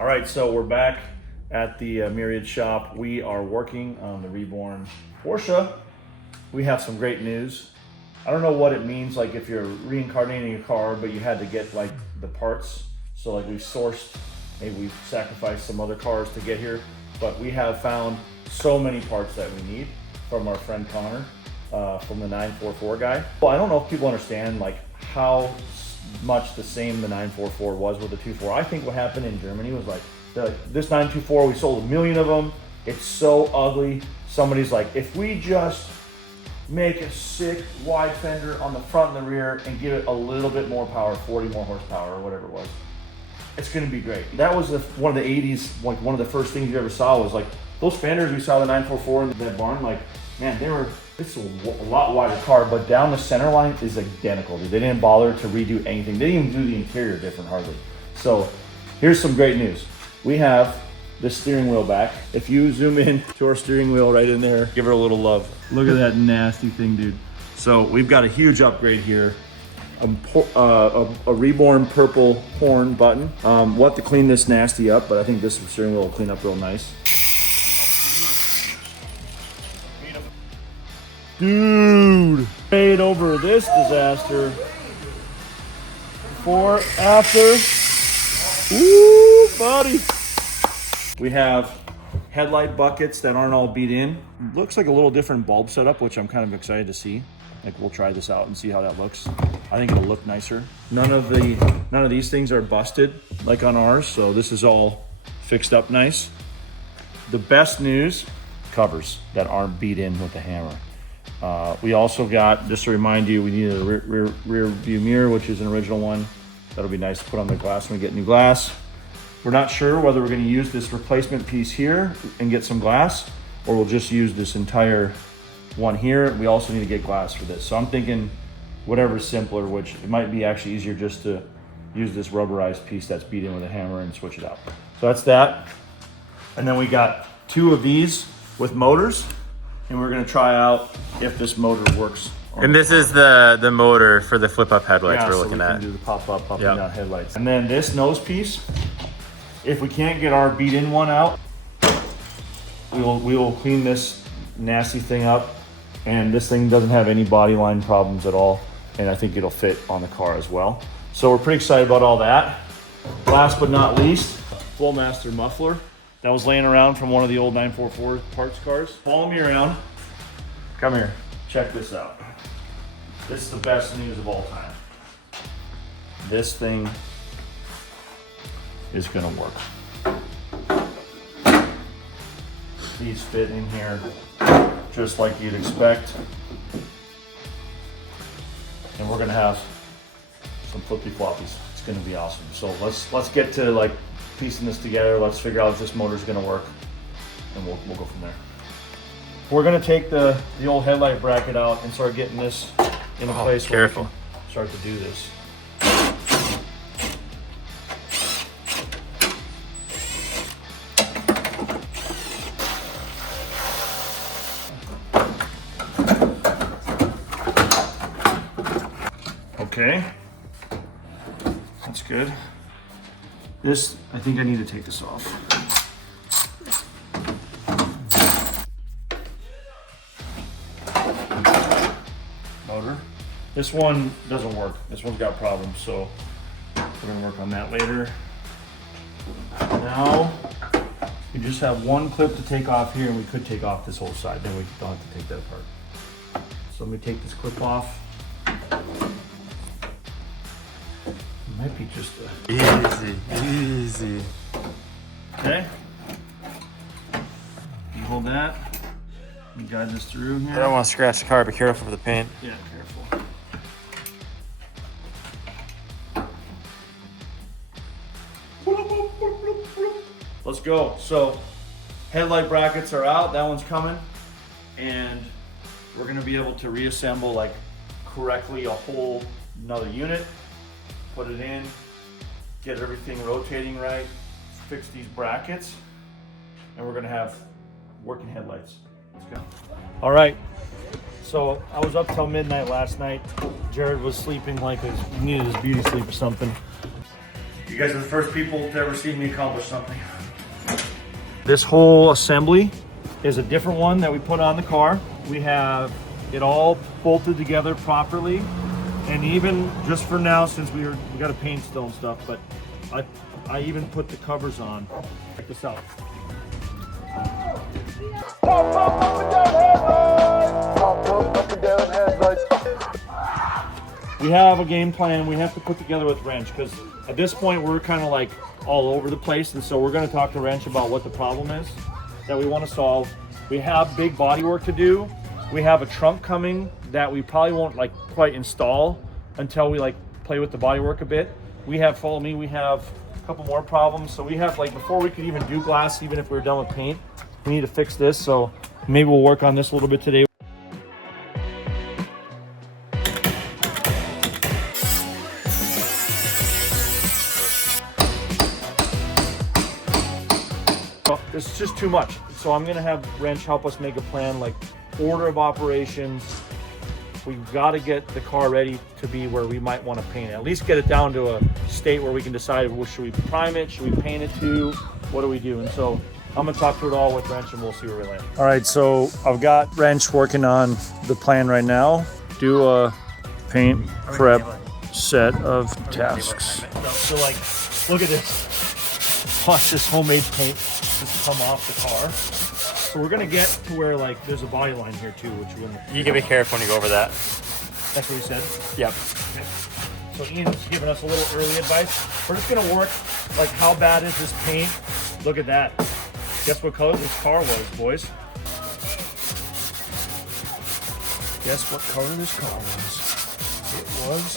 All right, so we're back at the Myriad shop. We are working on the Reborn Porsche. We have some great news. I don't know what it means, like if you're reincarnating a car, but you had to get like the parts. So like we sourced, maybe we sacrificed some other cars to get here, but we have found so many parts that we need from our friend Connor, from the 944 guy. Well, I don't know if people understand like how much the same the 944 was with the 24. I think what happened in Germany was like, this 924, we sold 1 million of them. It's so ugly. Somebody's like, if we just make a sick wide fender on the front and the rear and give it a little bit more power, 40 more horsepower or whatever it was, it's gonna be great. That was one of the 80s, like one of the first things you ever saw was like, those fenders we saw the 944 in that barn, like, man, it's a lot wider car, but down the center line is identical. They didn't bother to redo anything. They didn't even do the interior different hardly. So here's some great news. We have the steering wheel back. If you zoom in to our steering wheel right in there, give it a little love. Look at that nasty thing, dude. So we've got a huge upgrade here. A Reborn purple horn button. We'll have to clean this nasty up, but I think this steering wheel will clean up real nice. Dude, made over this disaster. Before, after. Woo, buddy. We have headlight buckets that aren't all beat in. Looks like a little different bulb setup, which I'm kind of excited to see. Like we'll try this out and see how that looks. I think it'll look nicer. None of these things are busted like on ours, so this is all fixed up nice. The best news, covers that aren't beat in with the hammer. We also got, just to remind you, we need a rear view mirror, which is an original one. That'll be nice to put on the glass when we get new glass. We're not sure whether we're going to use this replacement piece here and get some glass, or we'll just use this entire one here. We also need to get glass for this. So I'm thinking whatever's simpler, which it might be actually easier just to use this rubberized piece that's beat in with a hammer and switch it out. So that's that. And then we got 2 of these with motors, and we're going to try out if this motor works. And this is the motor for the flip-up headlights we're looking at. Yeah, so we can do the pop-up, up and down headlights. And then this nose piece, if we can't get our beat-in one out, we will clean this nasty thing up. And this thing doesn't have any body line problems at all. And I think it'll fit on the car as well. So we're pretty excited about all that. Last but not least, Flowmaster muffler that was laying around from one of the old 944 parts cars. Follow me around. Come here. Check this out. This is the best news of all time. This thing is gonna work. These fit in here just like you'd expect. And we're gonna have some flippy floppies. It's gonna be awesome. So let's get to like piecing this together. Let's figure out if this motor's gonna work, and we'll go from there. We're gonna take the old headlight bracket out and start getting this in a place where we can start to do this. Okay, that's good. This, I think I need to take this off. Motor. This one doesn't work. This one's got problems, so we're gonna work on that later. Now, we just have one clip to take off here, and we could take off this whole side, then we don't have to take that apart. So let me take this clip off. Might be just easy. Okay. You hold that. You guide this through here. I don't want to scratch the car. Be careful for the paint. Yeah, careful. Let's go. So, headlight brackets are out. That one's coming, and we're gonna be able to reassemble like correctly a whole another unit. Put it in, get everything rotating right, fix these brackets, and we're gonna have working headlights. Let's go. All right, so I was up till midnight last night. Jared was sleeping like he needed his beauty sleep or something. You guys are the first people to ever see me accomplish something. This whole assembly is a different one that we put on the car. We have it all bolted together properly. And even just for now, since we got to paint still and stuff, but I even put the covers on. Check this out. We have a game plan we have to put together with Wrench, because at this point we're kind of like all over the place, and so we're going to talk to Wrench about what the problem is that we want to solve. We have big body work to do. We have a trunk coming that we probably won't like quite install until we like play with the body work a bit. We have, follow me, we have a couple more problems. So we have, like, before we could even do glass, even if we were done with paint, we need to fix this. So maybe we'll work on this a little bit today. This is just too much. So I'm gonna have Wrench help us make a plan, like order of operations. We've got to get the car ready to be where we might want to paint it. At least get it down to a state where we can decide, well, should we prime it? Should we paint it to? What do we do? And so I'm going to talk through it all with Wrench and we'll see where we land. All right, so I've got Wrench working on the plan right now. Do a paint prep set of tasks. So, like, look at this. Watch this homemade paint just come off the car. So we're gonna get to where, like, there's a body line here too, which we're gonna... You can be careful when you go over that. That's what he said? Yep. Okay. So Ian's giving us a little early advice. We're just gonna work, like, how bad is this paint? Look at that. Guess what color this car was, boys? Guess what color this car was? It was